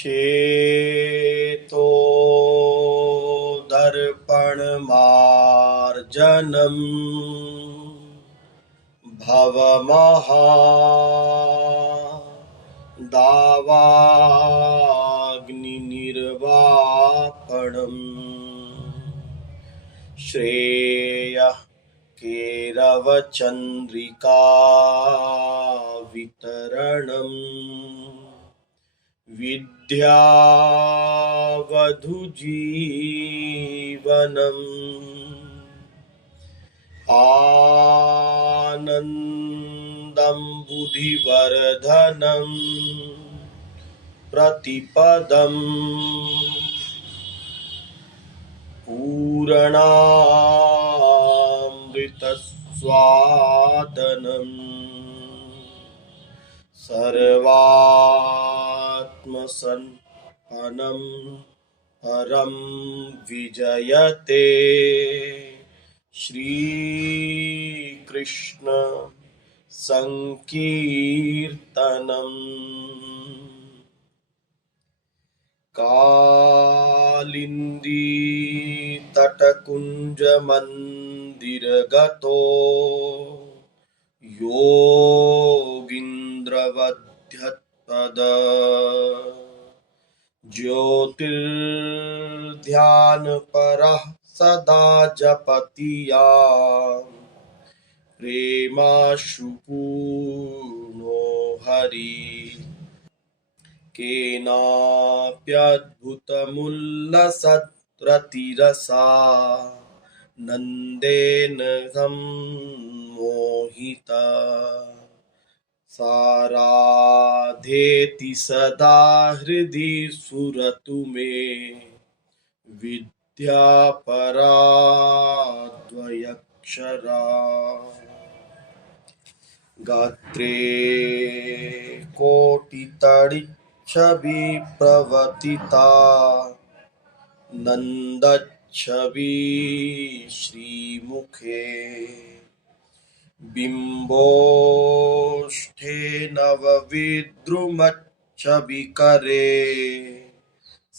चेतो दर्पणमार्जनम् दावाग्निर्वापणम् श्रेयः केरवचन्द्रिका वितरणम् विद्यावधुजीवनम् आनन्दं बुद्धिवर्धनम् प्रतिपदम् पूर्णामृतस्वादनम् सर्वात्मसम्पन्नं परं विजयते श्रीकृष्ण संकीर्तनम्। कालिंदी तटकुंजमंदिरगतो योगीन्द्रवध्यत्पद ज्योतिर्ध्यानपरः सदा जपति यां प्रेमाश्रुपूर्णो हरि केनाप्यद्भुतमुल्लसद्रतिरसा नन्देन सम्मोहिता साराधेति सदा हृदि स्फुरतु मे विद्या पराद्वयक्षरा गात्रे कोटितडिच्छवि प्रवतिता नन्दच्छवि श्रीमुखे बिम्बोष्ठे नवविद्रुमच्छविकरे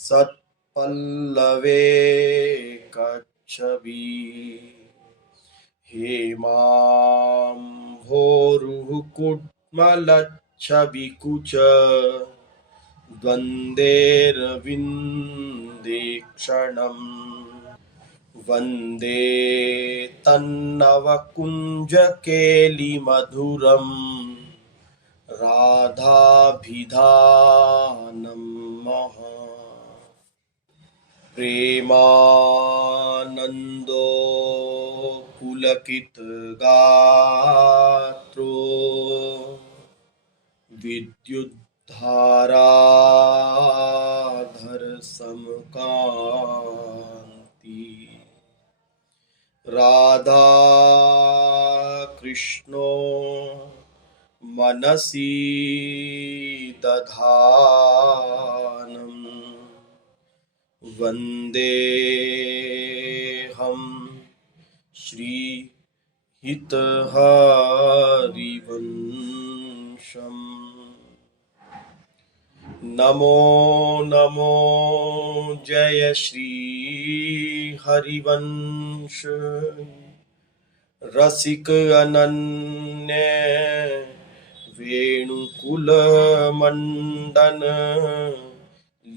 सत्पल्लवे कच्छवि हेमाम्भोरुह कुड्मलच्छविकुच द्वन्द्वेरविन्देक्षणम् वन्दे तन्नवकुञ्जकेलिमधुरम् राधाभिधानं महा प्रेमानन्दो पुलकितगात्रो विद्युद्धाराधर समकान्ति राधा कृष्णो मनसि दधानम् वन्देऽहं श्रीहितहरिवंशम्। नमो नमो जय श्री हरिवंश रसिक अनन्य वेणुकुल मंडन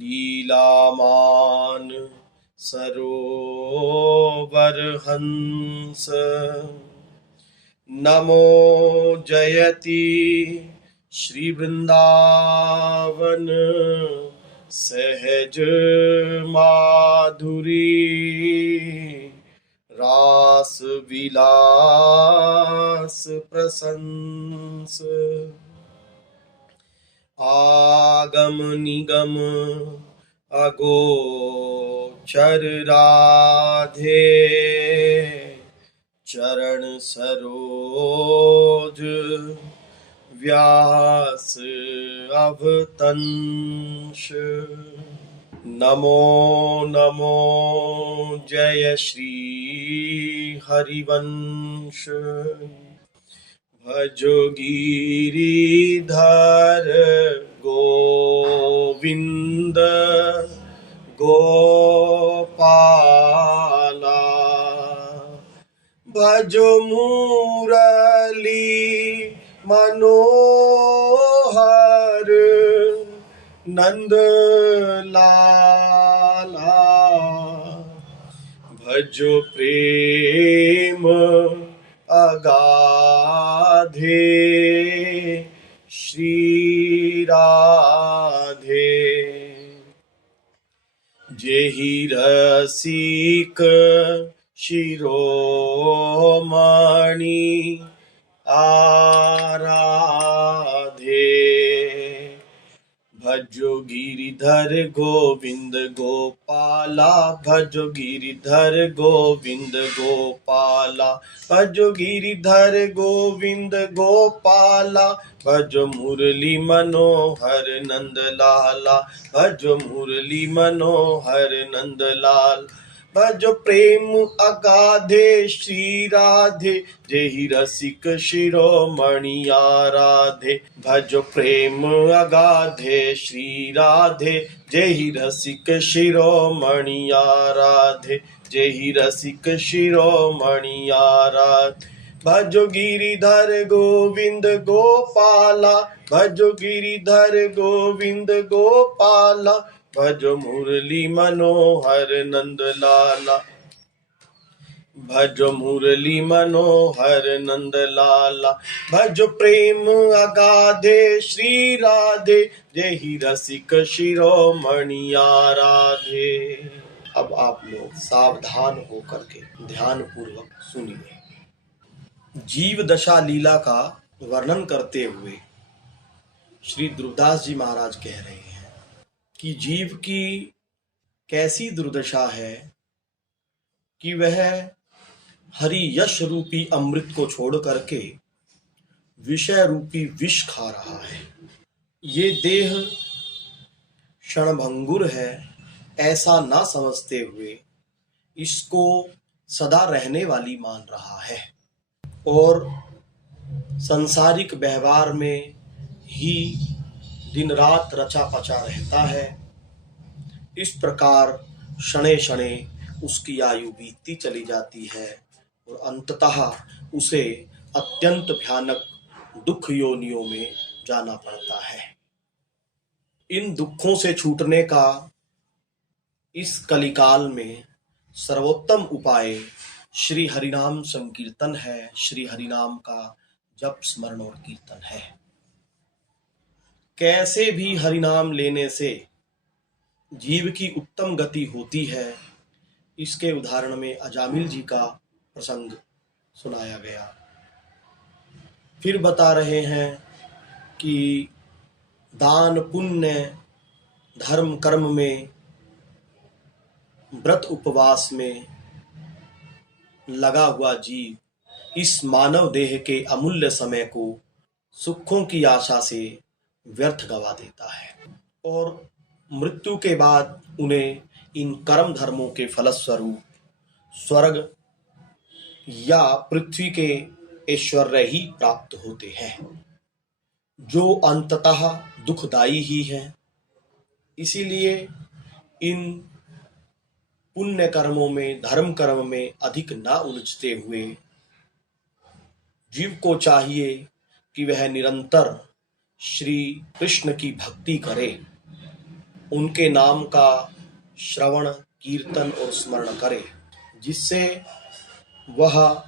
लीलामान सरोवर हंस नमो जयति श्री वृंदावन सहज माधुरी रास विलास प्रशंस आगम निगम अगोचर राधे चरण सरोज व्यास अवतंस नमो नमो जय श्री हरिवंश भजो गिरिधर गोविंद नंद गोपाला। भजो मुरली मनोहर नंद लाला। भजो प्रेम अगाधे श्री राधे। जेहि रसिक शिरोमणि आराधे। भजो गिरिधर गोविंद गोपाला। भजो गिरिधर गोविंद गोपाला। भजो गिरिधर गोविंद गोपाला। भजो मुरली मनोहर नंद लाला। भजो मुरली मनोहर नंद लाल। भजो प्रेम अगाधे श्री राधे। जेहि रसिक शिरोमणि आराधे। भजो प्रेम अगाधे श्री राधे। जेहि रसिक शिरोमणि आराधे। जेहि रसिक शिरोमणि आराधे। भजो गिरिधर गोविंद गोपाला। भजो गिरिधर गोविंद गोपाला। भजो मुरली मनोहर नंद लाला। भजो मुरली मनोहर नंद लाला। भजो प्रेम अगाधे श्री राधे। जेहि रसिक शिरोमणि आराधे। अब आप लोग सावधान होकर के ध्यान पूर्वक सुनिए। जीव दशा लीला का वर्णन करते हुए श्री ध्रुवदास जी महाराज कह रहे हैं कि जीव की कैसी दुर्दशा है कि वह हरि यश रूपी अमृत को छोड़ करके विषय रूपी विष खा रहा है। ये देह क्षणभंगुर है ऐसा ना समझते हुए इसको सदा रहने वाली मान रहा है और सांसारिक व्यवहार में ही दिन रात रचा पचा रहता है। इस प्रकार शणे शणे उसकी आयु बीतती चली जाती है और अंततः उसे अत्यंत भयानक दुख योनियों में जाना पड़ता है। इन दुखों से छूटने का इस कलिकाल में सर्वोत्तम उपाय श्री हरिनाम संकीर्तन है। श्री हरिनाम का जप स्मरण और कीर्तन है। कैसे भी हरिनाम लेने से जीव की उत्तम गति होती है, इसके उदाहरण में अजामिल जी का प्रसंग सुनाया गया। फिर बता रहे हैं कि दान पुण्य धर्म कर्म में व्रत उपवास में लगा हुआ जीव इस मानव देह के अमूल्य समय को सुखों की आशा से व्यर्थ गवा देता है और मृत्यु के बाद उन्हें इन कर्म धर्मों के फलस्वरूप स्वर्ग या पृथ्वी के ऐश्वर्य ही प्राप्त होते हैं, जो अंततः दुखदायी ही है। इसीलिए इन पुण्य कर्मों में धर्म कर्म में अधिक ना उलझते हुए जीव को चाहिए कि वह निरंतर श्री कृष्ण की भक्ति करे, उनके नाम का श्रवण कीर्तन और स्मरण करे, जिससे वह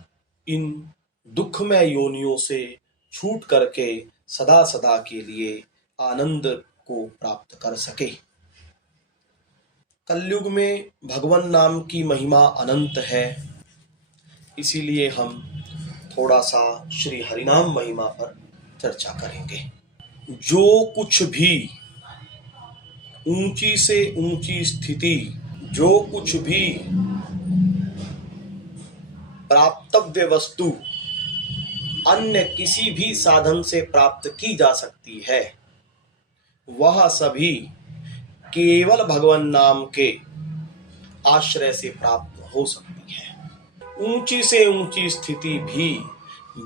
इन दुखमय योनियों से छूट करके सदा सदा के लिए आनंद को प्राप्त कर सके। कलयुग में भगवान नाम की महिमा अनंत है, इसीलिए हम थोड़ा सा श्री हरिनाम महिमा पर चर्चा करेंगे। जो कुछ भी ऊंची से ऊंची स्थिति, जो कुछ भी प्राप्तव्य वस्तु अन्य किसी भी साधन से प्राप्त की जा सकती है, वह सभी केवल भगवान नाम के आश्रय से प्राप्त हो सकती है। ऊंची से ऊंची स्थिति भी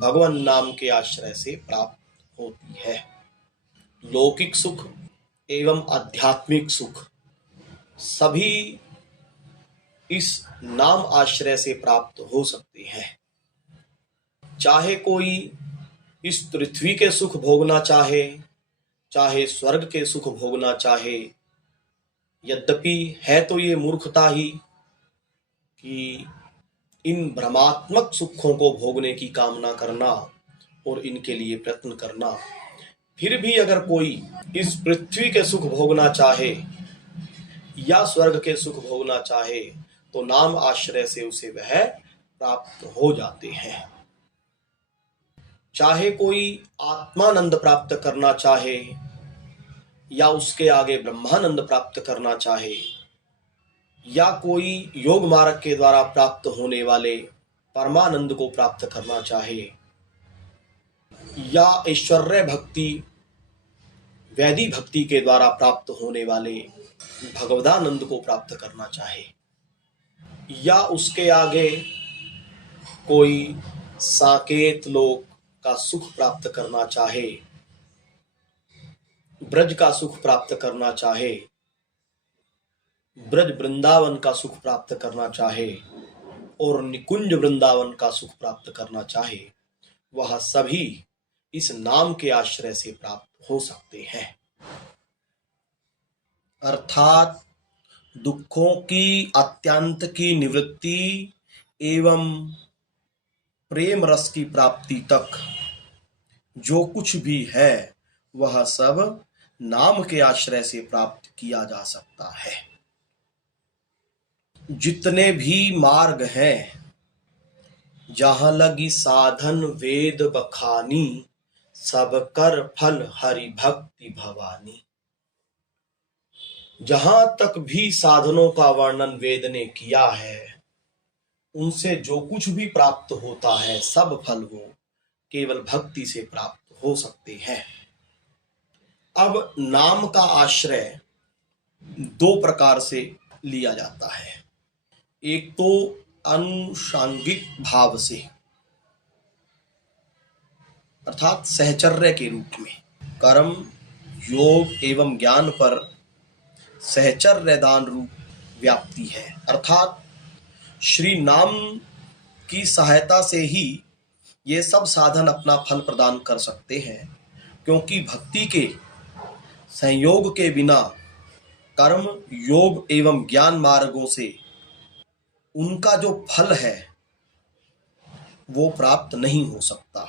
भगवान नाम के आश्रय से प्राप्त होती है। लौकिक सुख एवं आध्यात्मिक सुख सभी इस नाम आश्रय से प्राप्त हो सकते हैं। चाहे कोई इस पृथ्वी के सुख भोगना चाहे, चाहे स्वर्ग के सुख भोगना चाहे, यद्यपि है तो ये मूर्खता ही कि इन भ्रमात्मक सुखों को भोगने की कामना करना और इनके लिए प्रयत्न करना। फिर भी अगर कोई इस पृथ्वी के सुख भोगना चाहे या स्वर्ग के सुख भोगना चाहे तो नाम आश्रय से उसे वह प्राप्त हो जाते हैं। चाहे कोई आत्मानंद प्राप्त करना चाहे या उसके आगे ब्रह्मानंद प्राप्त करना चाहे, या कोई योग मार्ग के द्वारा प्राप्त होने वाले परमानंद को प्राप्त करना चाहे, या ऐश्वर्य भक्ति वैदी भक्ति के द्वारा प्राप्त होने वाले भगवदानंद को प्राप्त करना चाहे, या उसके आगे कोई साकेत लोक का सुख प्राप्त करना चाहे, ब्रज का सुख प्राप्त करना चाहे, ब्रज वृंदावन का सुख प्राप्त करना चाहे और निकुंज वृंदावन का सुख प्राप्त करना चाहे, वह सभी इस नाम के आश्रय से प्राप्त हो सकते हैं। अर्थात दुखों की अत्यंत की निवृत्ति एवं प्रेम रस की प्राप्ति तक जो कुछ भी है वह सब नाम के आश्रय से प्राप्त किया जा सकता है। जितने भी मार्ग हैं, जहां लगी साधन वेद बखानी, सब कर फल हरि भक्ति भवानी। जहां तक भी साधनों का वर्णन वेद ने किया है, उनसे जो कुछ भी प्राप्त होता है सब फल वो केवल भक्ति से प्राप्त हो सकते हैं। अब नाम का आश्रय दो प्रकार से लिया जाता है। एक तो अनुषांगिक भाव से, अर्थात सहचर्य के रूप में, कर्म योग एवं ज्ञान पर सहचर्य दान रूप व्याप्ति है। अर्थात श्री नाम की सहायता से ही ये सब साधन अपना फल प्रदान कर सकते हैं, क्योंकि भक्ति के संयोग के बिना कर्म योग एवं ज्ञान मार्गों से उनका जो फल है वो प्राप्त नहीं हो सकता,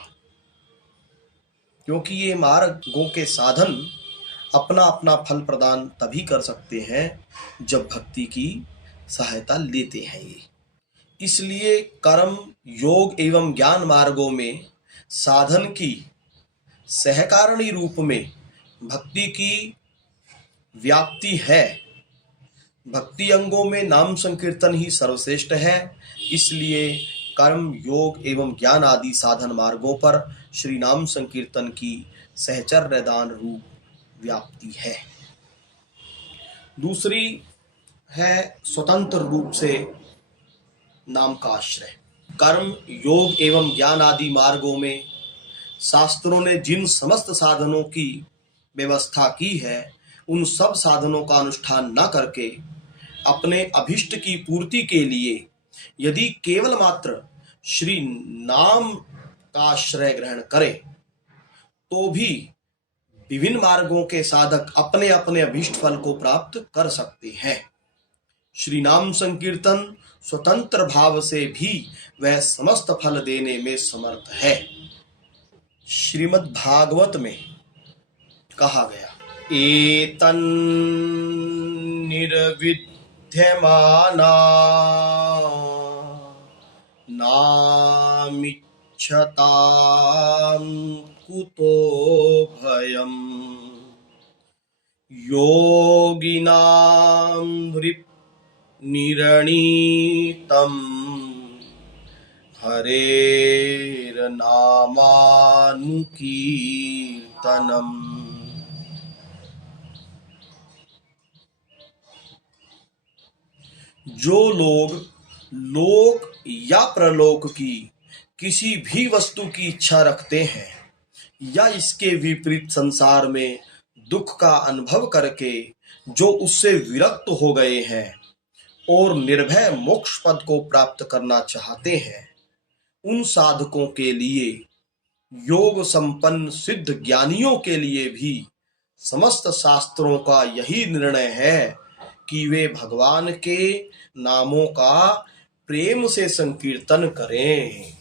क्योंकि ये मार्गों के साधन अपना अपना फल प्रदान तभी कर सकते हैं जब भक्ति की सहायता लेते हैं ये। इसलिए कर्म योग एवं ज्ञान मार्गों में साधन की सहकारिणी रूप में भक्ति की व्याप्ति है। भक्ति अंगों में नाम संकीर्तन ही सर्वश्रेष्ठ है, इसलिए कर्म योग एवं ज्ञान आदि साधन मार्गों पर श्री नाम संकीर्तन की सहचर्य दान रूप व्याप्ति है। दूसरी है स्वतंत्र रूप से नाम का आश्रय। कर्म योग एवं ज्ञान आदि मार्गों में शास्त्रों ने जिन समस्त साधनों की व्यवस्था की है, उन सब साधनों का अनुष्ठान न करके अपने अभिष्ट की पूर्ति के लिए यदि केवल मात्र श्री नाम का आश्रय ग्रहण करें तो भी विभिन्न मार्गों के साधक अपने अपने अभिष्ट फल को प्राप्त कर सकते हैं। श्री नाम संकीर्तन स्वतंत्र भाव से भी वह समस्त फल देने में समर्थ है। श्रीमद् भागवत में कहा गया, एतन् निर्विद्यमाना नामिच्छतां कुतो भयम् योगिनां निर्णीतं हरेर्नामानुकीर्तनम्। जो लोग लोक या प्रलोक की किसी भी वस्तु की इच्छा रखते हैं या इसके विपरीत संसार में दुख का अनुभव करके जो उससे विरक्त हो गए हैं और निर्भय मोक्ष पद को प्राप्त करना चाहते हैं, उन साधकों के लिए, योग संपन्न सिद्ध ज्ञानियों के लिए भी समस्त शास्त्रों का यही निर्णय है कि वे भगवान के नामों का प्रेम से संकीर्तन करें।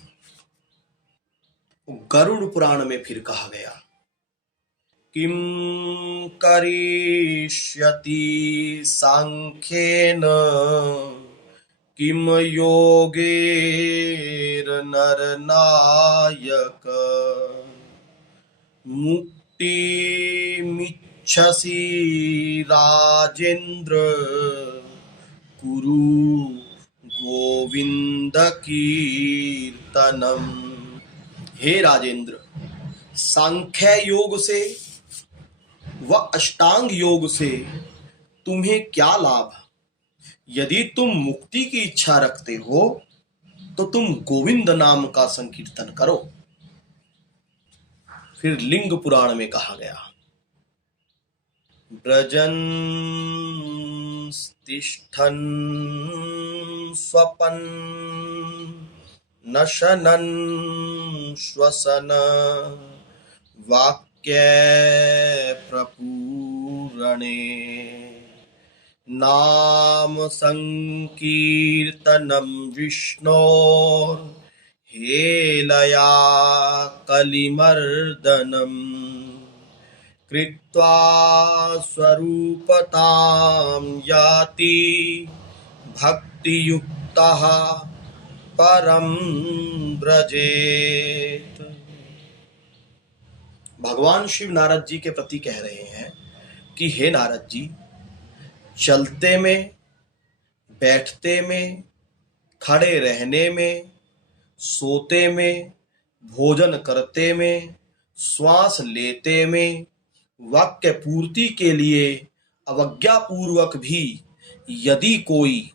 गरुड़ पुराण में फिर कहा गया, किम करिष्यति सांख्येन किम योगेर नरनायक मुक्तिमिच्छसि राजेन्द्र कुरु गोविंद कीर्तनम। हे राजेंद्र, सांख्य योग से व अष्टांग योग से तुम्हें क्या लाभ? यदि तुम मुक्ति की इच्छा रखते हो तो तुम गोविंद नाम का संकीर्तन करो। फिर लिंग पुराण में कहा गया, ब्रजन् तिष्ठन् स्वपन् नशनन् श्वसन वाक्य प्रपूरणे नाम संकीर्तनम विष्णोर हेलया कलिमर्दनम कृत्वा स्वरूपतां याति भक्तियुक्तः परम ब्रजेत। भगवान शिव नारद जी के प्रति कह रहे हैं कि हे नारद जी, चलते में, बैठते में, खड़े रहने में, सोते में, भोजन करते में, श्वास लेते में, वाक्य पूर्ति के लिए अवज्ञा पूर्वक भी यदि कोई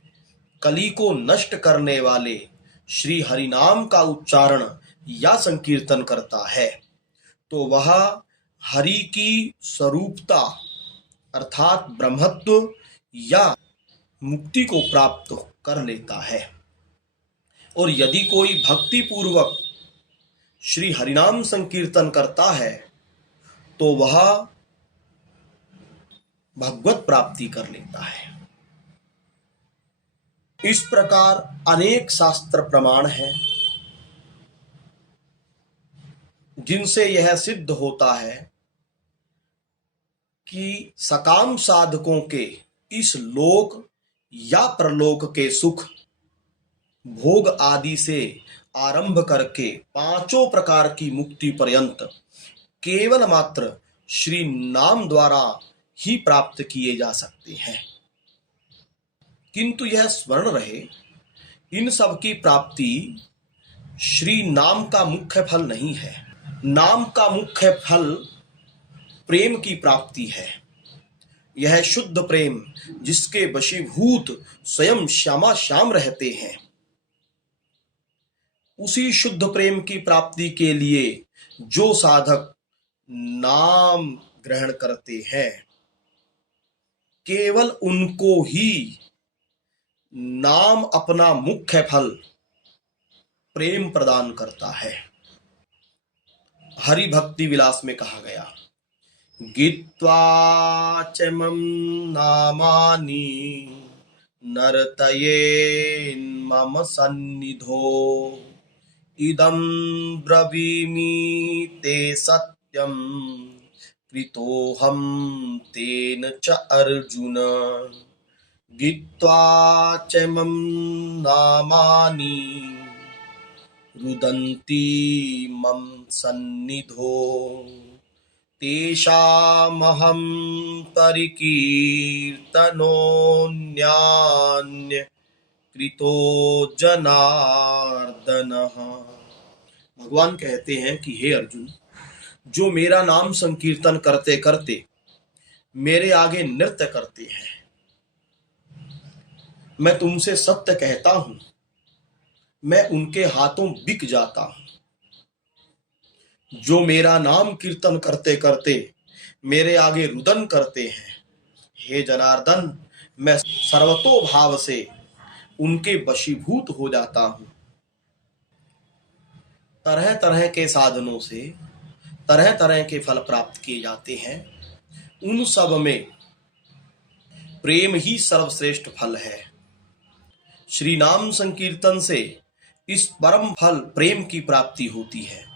कली को नष्ट करने वाले श्री हरिनाम का उच्चारण या संकीर्तन करता है तो वह हरि की स्वरूपता अर्थात ब्रह्मत्व या मुक्ति को प्राप्त कर लेता है। और यदि कोई भक्ति पूर्वक श्री हरिनाम संकीर्तन करता है तो वह भगवत प्राप्ति कर लेता है। इस प्रकार अनेक शास्त्र प्रमाण हैं जिनसे यह सिद्ध होता है कि सकाम साधकों के इस लोक या परलोक के सुख भोग आदि से आरंभ करके पांचों प्रकार की मुक्ति पर्यंत केवल मात्र श्री नाम द्वारा ही प्राप्त किए जा सकते हैं। किंतु यह स्मरण रहे, इन सब की प्राप्ति श्री नाम का मुख्य फल नहीं है। नाम का मुख्य फल प्रेम की प्राप्ति है। यह शुद्ध प्रेम जिसके वशीभूत स्वयं श्यामा श्याम रहते हैं, उसी शुद्ध प्रेम की प्राप्ति के लिए जो साधक नाम ग्रहण करते हैं, केवल उनको ही नाम अपना मुख्य फल प्रेम प्रदान करता है। हरि भक्ति विलास में कहा गया, गीत्वा च मम नामानि नर्तये मम सन्निधो इदं ब्रवीमि ते सत्यं कृतोऽहं तेन च अर्जुन। गीत्वा च मम नामानि रुदन्ति मम सन्निधो तेषामहं परिकीर्तनोऽन्यान्य कृतो जनार्दनः। भगवान कहते हैं कि हे अर्जुन, जो मेरा नाम संकीर्तन करते करते मेरे आगे नृत्य करते हैं, मैं तुमसे सत्य कहता हूं, मैं उनके हाथों बिक जाता हूं। जो मेरा नाम कीर्तन करते करते मेरे आगे रुदन करते हैं। हे जनार्दन, मैं सर्वतोभाव से उनके वशीभूत हो जाता हूं। तरह तरह के साधनों से तरह तरह के फल प्राप्त किए जाते हैं। उन सब में प्रेम ही सर्वश्रेष्ठ फल है। श्री नाम संकीर्तन से इस परम फल प्रेम की प्राप्ति होती है।